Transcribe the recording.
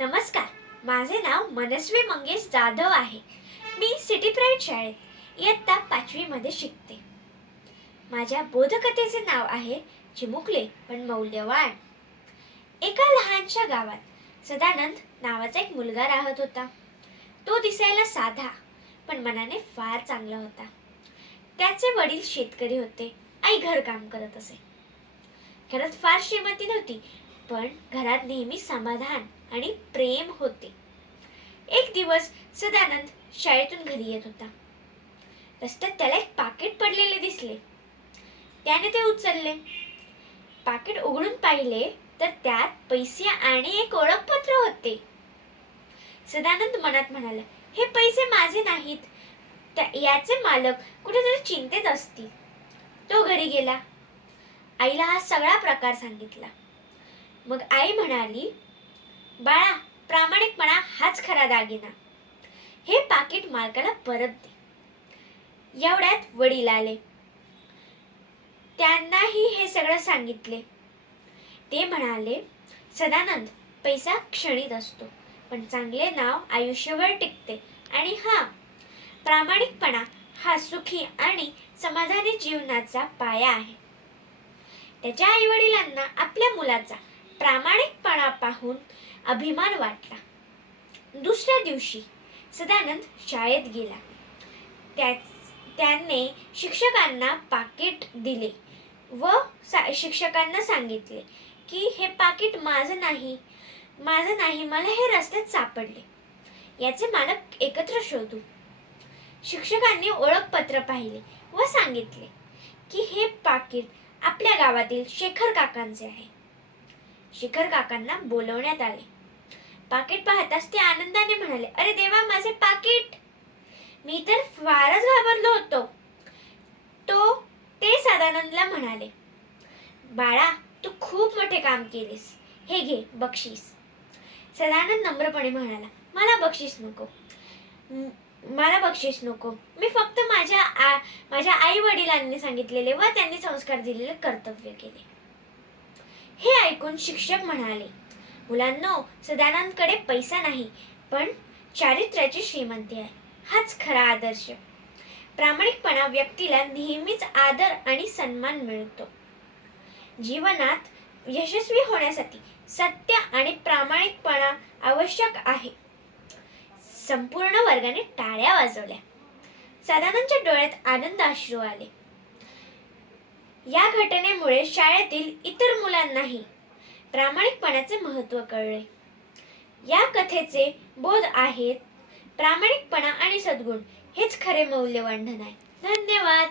नमस्कार, माझे नाव मनस्वी मंगेश जाधव आहे. मी सिटी प्राईड शाळेत इयत्ता 5वी मध्ये शिकते. माझ्या बोधकथेचे नाव आहे चिमुकले पण मौल्यवान. एका लहानशा गावात सदानंद नावाचा एक मुलगा राहत होता. तो दिसायला साधा पण मनाने फार चांगला होता. त्याचे वडील शेतकरी होते, आई घरकाम करत असे. घरात फार श्रीमंती नव्हती, पण घरात नेहमी समाधान आणि प्रेम होते. एक दिवस सदानंद शाळेतून घरी येत होता. रस्त्यात त्याला एक पाकिट पडलेले दिसले. त्याने ते उचलले. पाकिट उघडून पाहिले तर त्यात पैसे आणि एक ओळखपत्र होते. सदानंद मनात म्हणाला, हे पैसे माझे नाहीत, याचे मालक कुठेतरी चिंतेत असतील. तो घरी गेला. आईला हा सगळा प्रकार सांगितला. मग आई म्हणाली, बाळा, प्रामाणिकपणा हाच खरा दागिना. हे पाकिट मालकाला परत दे. एवढ्यात वडील आले. त्यांनाही हे सगळं सांगितले. ते म्हणाले, सदानंद, पैसा क्षणिक असतो, पण चांगले नाव आयुष्यभर टिकते. आणि प्रामाणिकपणा हा सुखी आणि समाधानी जीवनाचा पाया आहे. त्याच्या आई वडिलांना आपल्या मुलाचा प्रामाणिकपणा पाहून अभिमान वाटला. दुसऱ्या दिवशी सदानंद शाळेत गेला. त्याने शिक्षकांना पाकिट दिले व शिक्षकांना सांगितले की हे पाकिट माझं नाही, मला हे रस्त्यात सापडले. याचे मालक एकत्र शोधू. शिक्षकांनी ओळखपत्र पाहिले व सांगितले की हे पाकिट आपल्या गावातील शेखर काकांचे आहे. शेखर काकांना बोलवण्यात आले. पाकिट पाहताच ते आनंदाने म्हणाले, अरे देवा, माझे पाकिट! मी तर फारच घाबरलो होतो. ते सदानंदला म्हणाले, बाळा, तू खूप मोठे काम केलेस. हे घे बक्षीस. सदानंद नम्रपणे म्हणाला, मला बक्षीस नको. मी फक्त माझ्या आई वडिलांनी सांगितलेले व त्यांनी संस्कार दिलेले कर्तव्य केले. हे ऐकून शिक्षक म्हणाले, मुलांनो, सदानंदकडे पैसा नाही, पण चारित्र्याची श्रीमंती आहे. हाच खरा आदर्श. प्रामाणिकपणा व्यक्तीला नेहमीच आदर आणि सन्मान मिळतो. जीवनात यशस्वी होण्यासाठी सत्य आणि प्रामाणिकपणा आवश्यक आहे. संपूर्ण वर्गाने टाळ्या वाजवल्या. सदानंदच्या डोळ्यात आनंद अश्रू आले. या घटनेमुळे शाळेतील इतर मुलांनाही प्रामाणिकपणाचे महत्त्व कळले. या कथेचे बोध आहेत, प्रामाणिकपणा आणि सद्गुण हेच खरे मौल्यवान धन आहे. धन्यवाद.